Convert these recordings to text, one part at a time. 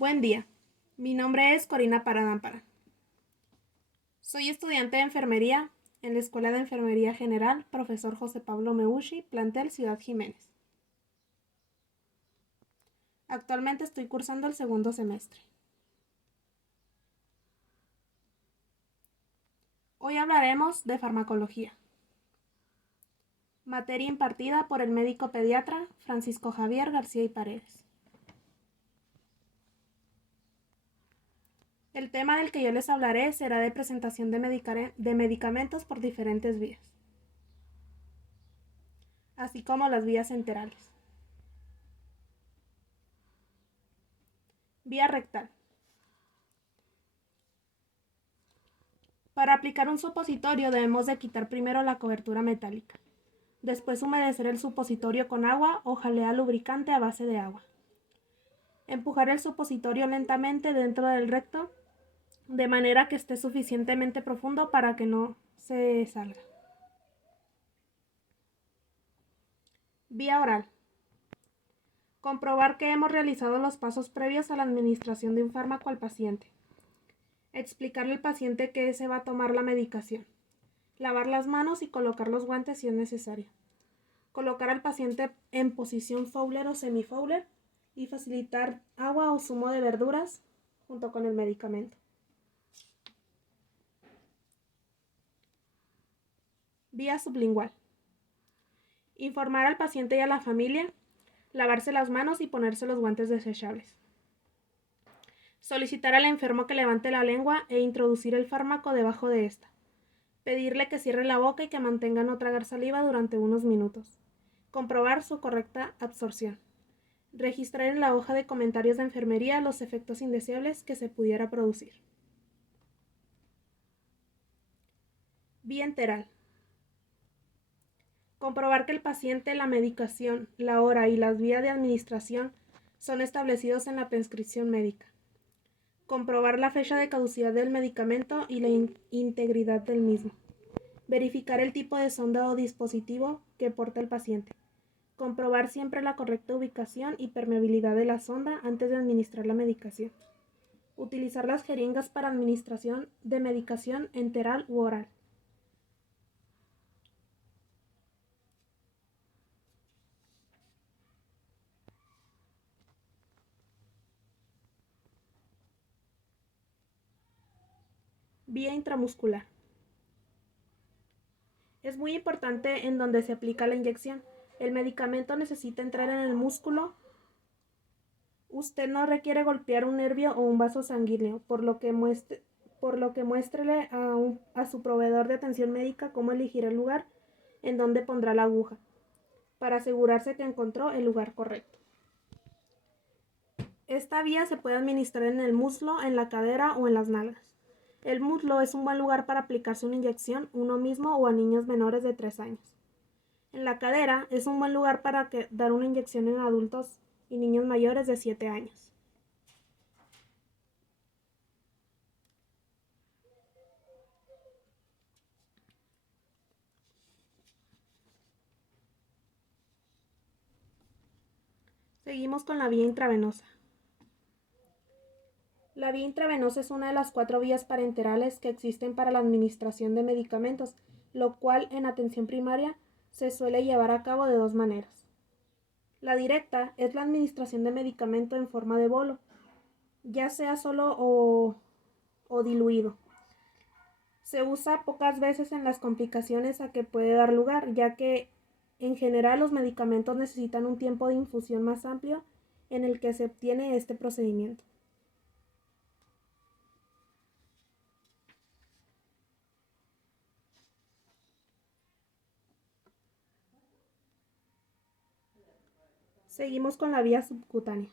Buen día, mi nombre es Corina Paradámpara. Soy estudiante de enfermería en la Escuela de Enfermería General Profesor José Pablo Meucci, plantel Ciudad Jiménez. Actualmente estoy cursando el segundo semestre. Hoy hablaremos de farmacología, materia impartida por el médico pediatra Francisco Javier García y Paredes. El tema del que yo les hablaré será de presentación de medicamentos por diferentes vías, así como las vías enterales. Vía rectal. Para aplicar un supositorio debemos de quitar primero la cobertura metálica. Después humedecer el supositorio con agua o jalea lubricante a base de agua. Empujar el supositorio lentamente dentro del recto de manera que esté suficientemente profundo para que no se salga. Vía oral. Comprobar que hemos realizado los pasos previos a la administración de un fármaco al paciente. Explicarle al paciente que se va a tomar la medicación. Lavar las manos y colocar los guantes si es necesario. Colocar al paciente en posición Fowler o semi-Fowler y facilitar agua o zumo de verduras junto con el medicamento. Vía sublingual. Informar al paciente y a la familia, lavarse las manos y ponerse los guantes desechables. Solicitar al enfermo que levante la lengua e introducir el fármaco debajo de esta. Pedirle que cierre la boca y que mantenga no tragar saliva durante unos minutos. Comprobar su correcta absorción. Registrar en la hoja de comentarios de enfermería los efectos indeseables que se pudiera producir. Vía enteral. Comprobar que el paciente, la medicación, la hora y las vías de administración son establecidos en la prescripción médica. Comprobar la fecha de caducidad del medicamento y la integridad del mismo. Verificar el tipo de sonda o dispositivo que porta el paciente. Comprobar siempre la correcta ubicación y permeabilidad de la sonda antes de administrar la medicación. Utilizar las jeringas para administración de medicación enteral u oral. Vía intramuscular. Es muy importante en donde se aplica la inyección. El medicamento necesita entrar en el músculo. Usted no requiere golpear un nervio o un vaso sanguíneo, por lo que muéstrele a su proveedor de atención médica cómo elegir el lugar en donde pondrá la aguja, para asegurarse que encontró el lugar correcto. Esta vía se puede administrar en el muslo, en la cadera o en las nalgas. El muslo es un buen lugar para aplicarse una inyección uno mismo o a niños menores de 3 años. En la cadera es un buen lugar para dar una inyección en adultos y niños mayores de 7 años. Seguimos con la vía intravenosa. La vía intravenosa es una de las 4 vías parenterales que existen para la administración de medicamentos, lo cual en atención primaria se suele llevar a cabo de 2 maneras. La directa es la administración de medicamento en forma de bolo, ya sea solo o diluido. Se usa pocas veces en las complicaciones a que puede dar lugar, ya que en general los medicamentos necesitan un tiempo de infusión más amplio en el que se obtiene este procedimiento. Seguimos con la vía subcutánea.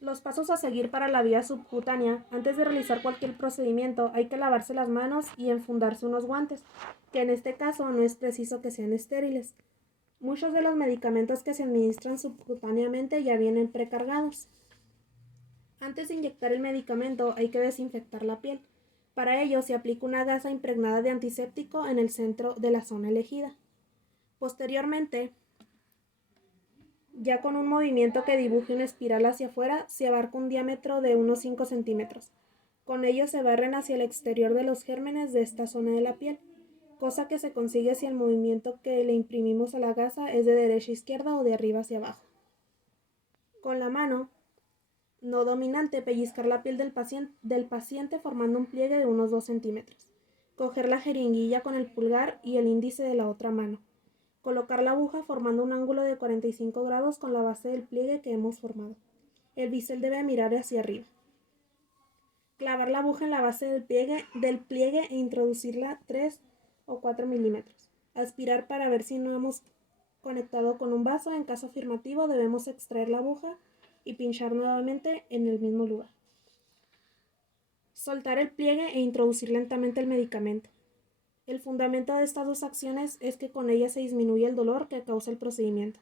Los pasos a seguir para la vía subcutánea: antes de realizar cualquier procedimiento hay que lavarse las manos y enfundarse unos guantes, que en este caso no es preciso que sean estériles. Muchos de los medicamentos que se administran subcutáneamente ya vienen precargados. Antes de inyectar el medicamento hay que desinfectar la piel. Para ello se aplica una gasa impregnada de antiséptico en el centro de la zona elegida. Posteriormente, Ya con un movimiento que dibuje una espiral hacia afuera, se abarca un diámetro de unos 5 centímetros. Con ello se barren hacia el exterior de los gérmenes de esta zona de la piel, cosa que se consigue si el movimiento que le imprimimos a la gasa es de derecha a izquierda o de arriba hacia abajo. Con la mano no dominante, pellizcar la piel del paciente formando un pliegue de unos 2 centímetros. Coger la jeringuilla con el pulgar y el índice de la otra mano. Colocar la aguja formando un ángulo de 45 grados con la base del pliegue que hemos formado. El bisel debe mirar hacia arriba. Clavar la aguja en la base del pliegue e introducirla 3 o 4 milímetros. Aspirar para ver si no hemos conectado con un vaso. En caso afirmativo, debemos extraer la aguja y pinchar nuevamente en el mismo lugar. Soltar el pliegue e introducir lentamente el medicamento. El fundamento de estas dos acciones es que con ellas se disminuye el dolor que causa el procedimiento.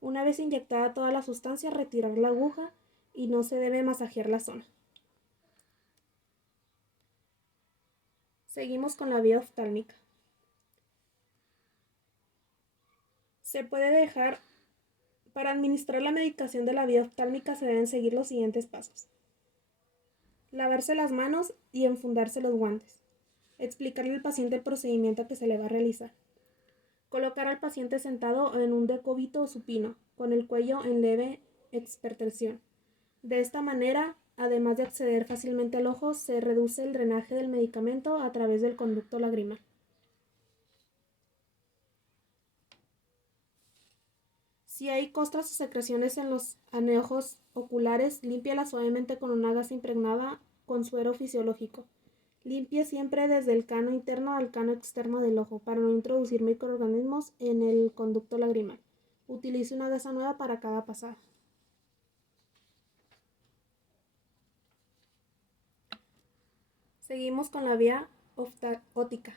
Una vez inyectada toda la sustancia, retirar la aguja y no se debe masajear la zona. Seguimos con la vía oftálmica. Se puede dejar. Para administrar la medicación de la vía oftálmica se deben seguir los siguientes pasos. Lavarse las manos y enfundarse los guantes. Explicarle al paciente el procedimiento que se le va a realizar. Colocar al paciente sentado en un decúbito o supino, con el cuello en leve expertensión. De esta manera, además de acceder fácilmente al ojo, se reduce el drenaje del medicamento a través del conducto lagrimal. Si hay costras o secreciones en los anejos oculares, límpialas suavemente con una gasa impregnada con suero fisiológico. Limpie siempre desde el cano interno al cano externo del ojo para no introducir microorganismos en el conducto lagrimal. Utilice una gasa nueva para cada pasada. Seguimos con la vía óptica.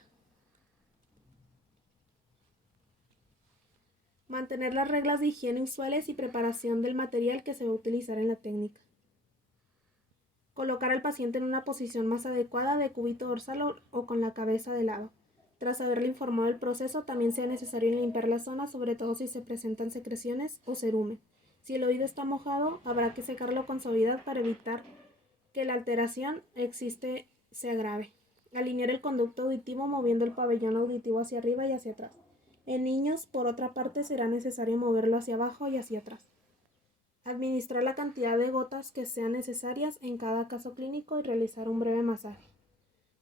Mantener las reglas de higiene usuales y preparación del material que se va a utilizar en la técnica. Colocar al paciente en una posición más adecuada de cúbito dorsal o con la cabeza de lado. Tras haberle informado del proceso, también sea necesario limpiar la zona, sobre todo si se presentan secreciones o cerumen. Si el oído está mojado, habrá que secarlo con suavidad para evitar que la alteración existe se agrave. Alinear el conducto auditivo moviendo el pabellón auditivo hacia arriba y hacia atrás. En niños, por otra parte, será necesario moverlo hacia abajo y hacia atrás. Administrar la cantidad de gotas que sean necesarias en cada caso clínico y realizar un breve masaje.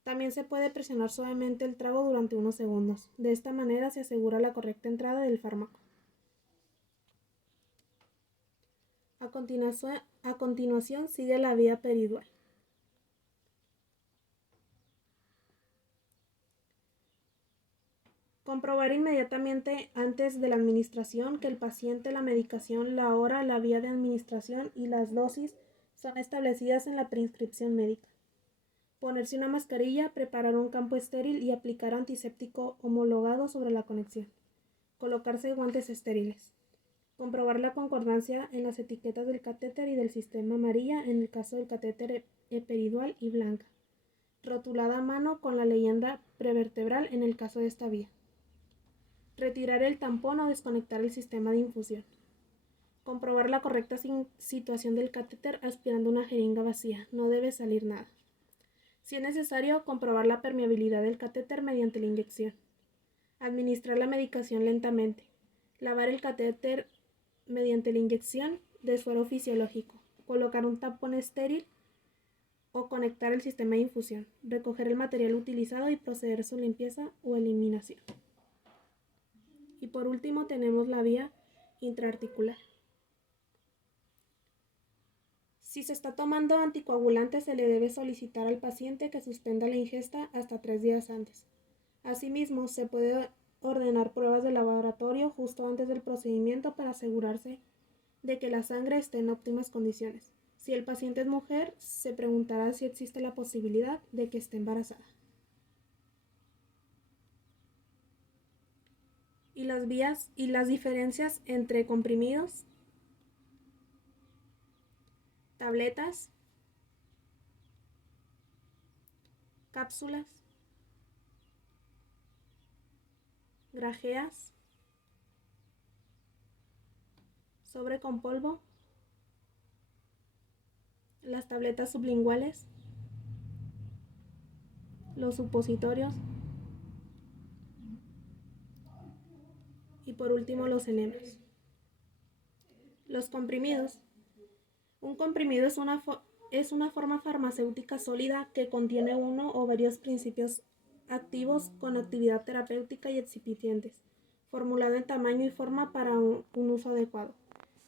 También se puede presionar suavemente el trago durante unos segundos. De esta manera se asegura la correcta entrada del fármaco. A continuación sigue la vía peridual. Comprobar inmediatamente antes de la administración que el paciente, la medicación, la hora, la vía de administración y las dosis son establecidas en la prescripción médica. Ponerse una mascarilla, preparar un campo estéril y aplicar antiséptico homologado sobre la conexión. Colocarse guantes estériles. Comprobar la concordancia en las etiquetas del catéter y del sistema amarilla en el caso del catéter peridual y blanca. Rotulada a mano con la leyenda prevertebral en el caso de esta vía. Retirar el tampón o desconectar el sistema de infusión. Comprobar la correcta situación del catéter aspirando una jeringa vacía. No debe salir nada. Si es necesario, comprobar la permeabilidad del catéter mediante la inyección. Administrar la medicación lentamente. Lavar el catéter mediante la inyección de suero fisiológico. Colocar un tampón estéril o conectar el sistema de infusión. Recoger el material utilizado y proceder a su limpieza o eliminación. Y por último tenemos la vía intraarticular. Si se está tomando anticoagulantes, se le debe solicitar al paciente que suspenda la ingesta hasta 3 días antes. Asimismo, se puede ordenar pruebas de laboratorio justo antes del procedimiento para asegurarse de que la sangre esté en óptimas condiciones. Si el paciente es mujer, se preguntará si existe la posibilidad de que esté embarazada. Y las vías y las diferencias entre comprimidos, tabletas, cápsulas, grajeas, sobre con polvo, las tabletas sublinguales, los supositorios y por último los enemas. Los comprimidos. Un comprimido es una forma farmacéutica sólida que contiene uno o varios principios activos con actividad terapéutica y excipientes, formulado en tamaño y forma para un uso adecuado.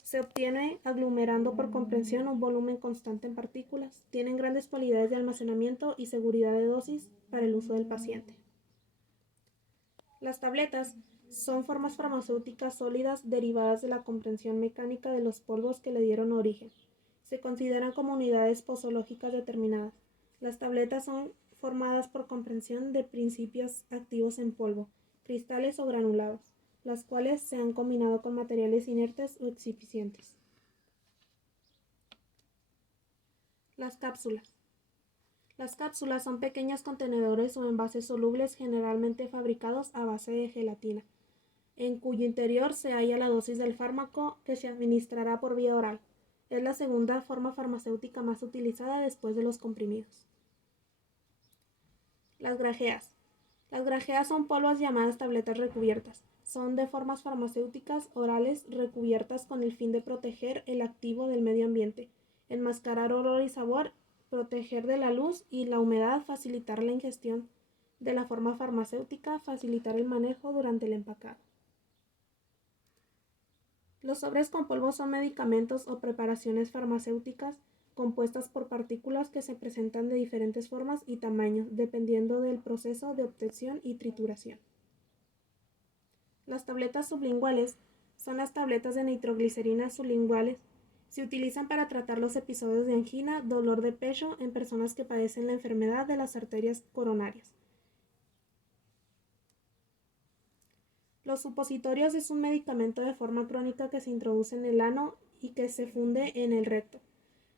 Se obtiene aglomerando por compresión un volumen constante en partículas. Tienen grandes cualidades de almacenamiento y seguridad de dosis para el uso del paciente. Las tabletas son formas farmacéuticas sólidas derivadas de la comprensión mecánica de los polvos que le dieron origen. Se consideran como unidades posológicas determinadas. Las tabletas son formadas por comprensión de principios activos en polvo, cristales o granulados, las cuales se han combinado con materiales inertes o excipientes. Las cápsulas. Las cápsulas son pequeños contenedores o envases solubles generalmente fabricados a base de gelatina, en cuyo interior se halla la dosis del fármaco que se administrará por vía oral. Es la segunda forma farmacéutica más utilizada después de los comprimidos. Las grajeas. Las grajeas son polvos llamadas tabletas recubiertas. Son de formas farmacéuticas orales recubiertas con el fin de proteger el activo del medio ambiente, enmascarar olor y sabor, proteger de la luz y la humedad, facilitar la ingestión de la forma farmacéutica, facilitar el manejo durante el empacado. Los sobres con polvo son medicamentos o preparaciones farmacéuticas compuestas por partículas que se presentan de diferentes formas y tamaños, dependiendo del proceso de obtención y trituración. Las tabletas sublinguales son las tabletas de nitroglicerina sublinguales. Se utilizan para tratar los episodios de angina, dolor de pecho en personas que padecen la enfermedad de las arterias coronarias. Los supositorios es un medicamento de forma crónica que se introduce en el ano y que se funde en el recto,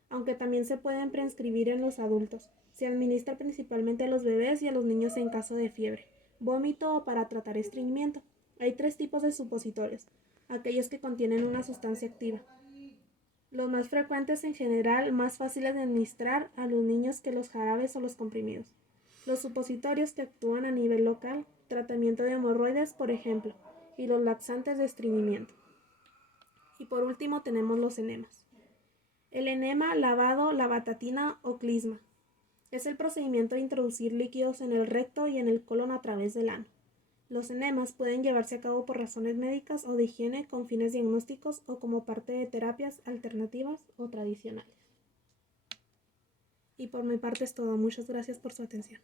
aunque también se pueden prescribir en los adultos. Se administra principalmente a los bebés y a los niños en caso de fiebre, vómito o para tratar estreñimiento. Hay 3 tipos de supositorios: aquellos que contienen una sustancia activa. Los más frecuentes, en general, más fáciles de administrar a los niños que los jarabes o los comprimidos. Los supositorios que actúan a nivel local, tratamiento de hemorroides, por ejemplo, y los laxantes de estreñimiento. Y por último tenemos los enemas. El enema, lavado, lavatatina o clisma. Es el procedimiento de introducir líquidos en el recto y en el colon a través del ano. Los enemas pueden llevarse a cabo por razones médicas o de higiene con fines diagnósticos o como parte de terapias alternativas o tradicionales. Y por mi parte es todo. Muchas gracias por su atención.